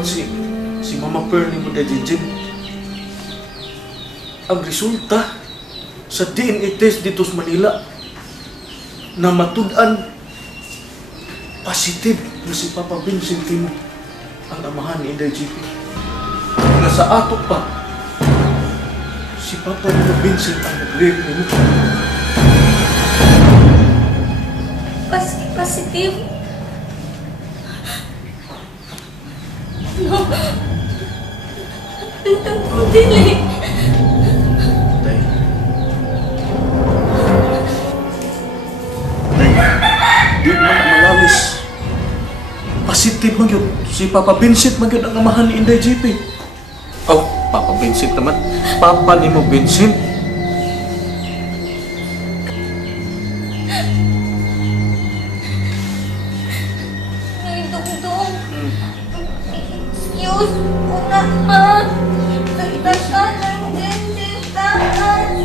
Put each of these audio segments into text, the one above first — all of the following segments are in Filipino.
nagdawat si Mama Pearl ni Muda Jinjin. Ang resulta sa DNA test dito sa Manila na matud-an positive na si Papa Vincent Timo ang amahan ni Inday GP. Nga sa ato pa, si Papa Vincent ang nag-rape ni mo. Positive? No. Ang dili. Di man malalis. Positive man yun. Si Papa Vincent man yun ang amahan ni Inday GP. Oh, Papa Vincent naman. Papa ni mo, Vincent. Nagdugdug. Excuse ko na, ha? Nagdasal ng dentitahan.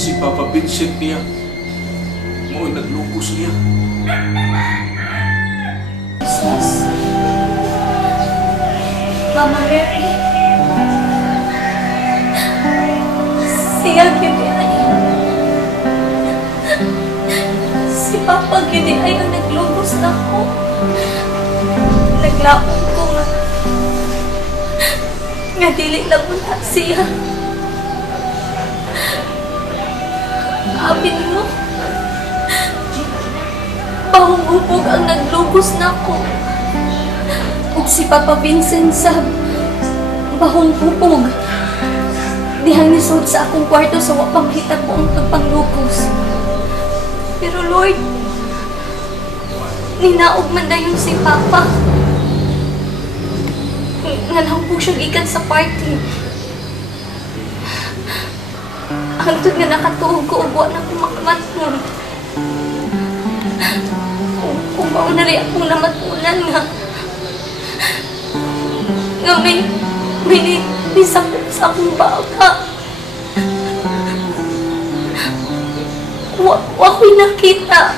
Si Papa Vincent niya mo'y naglugos niya. Jesus. Mama Mary. Siya gini ay. Si Papa gini ay ang naglugos na ko. Naglaon ko nga dili lang mula siya. Amin mo, bahong-hupog ang naglugos na ko. Ug si Papa Vincent sa bahong-hupog. Dihang nisod sa akong kwarto sa wapang hita ko ang pagpanglugos. Pero Lord, ninaog man dayon si Papa. Nga lang po siya gikan sa party. Hangtod nga nakatuog ko ug wa na ko makamatnon. Kung mao na rin akong namatnunan nga may nisakot sa akong baka. Wa ko'y nakita.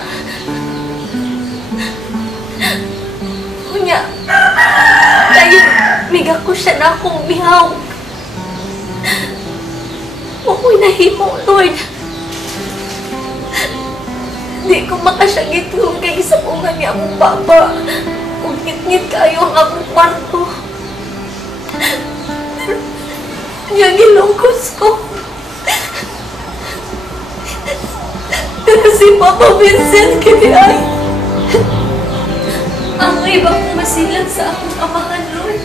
Kunya, dahil miga ko siya na akong bihaw. Huwag ko'y nahimo, Lord. Di ko makasyagit kung kay isapungan niya akong papa. Kung ngit-ngit kayo ang akong kwarto. Niya gilungkos ko. Pero si Papa Vincent kaya ay ang iba kong masilan sa akong amahan, Lord.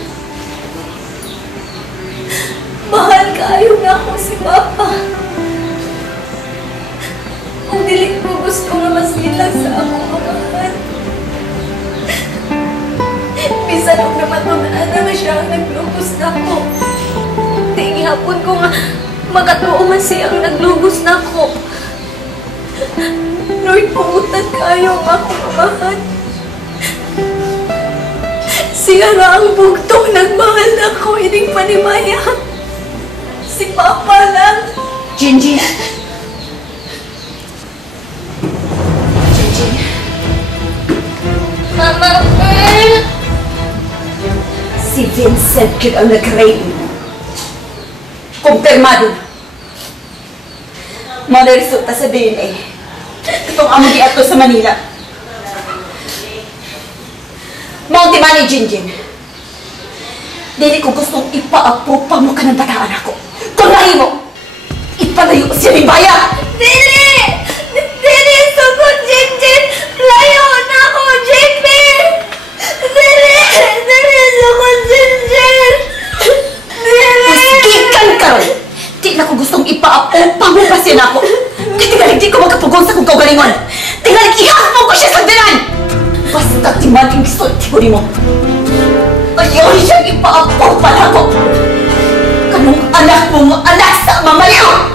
Mahal kaayo na ako si Papa. Kung dili ko gusto nga masilang sa akong amahan. Bisan kung namatundaan na siya ang naglugos na ko. Tingi hapon ko nga makatuo man siyang naglugos na ko. Lord, pumuntan kaayo ang akong amahan. Siya na ang bugtong nagmahal na ko, ining panimaya. Si Papa lang. Jinjin. Jinjin. Mama Pearl. Si Vincent yun ang nag-rape mo. Kumpirmado na. Mga resulta sa DNA. Itong among giato sa Manila. Monty Manny Jinjin. Dili ko gustong ipaapo pa mo ka ng bataan ako. Kung nahi mo, ipalayo siya ni Baya! Dili! Dili! Sugod, Jinjin! Layo na ako, JP! Dili! Dili! Sugod, Jinjin! Dili! Pusigikan ka ron! Di na ko gustong ipaapo pa mo pa siya na ako. Tingalig di ko magkapugon sa kong kaugalingon. Tingalig ihapon ko siya sa dinan! Basta timating gisulti ko ni mo. Ayaw siyang ipaapo pa na ako. Kanong anak mo, anak sa mamayo!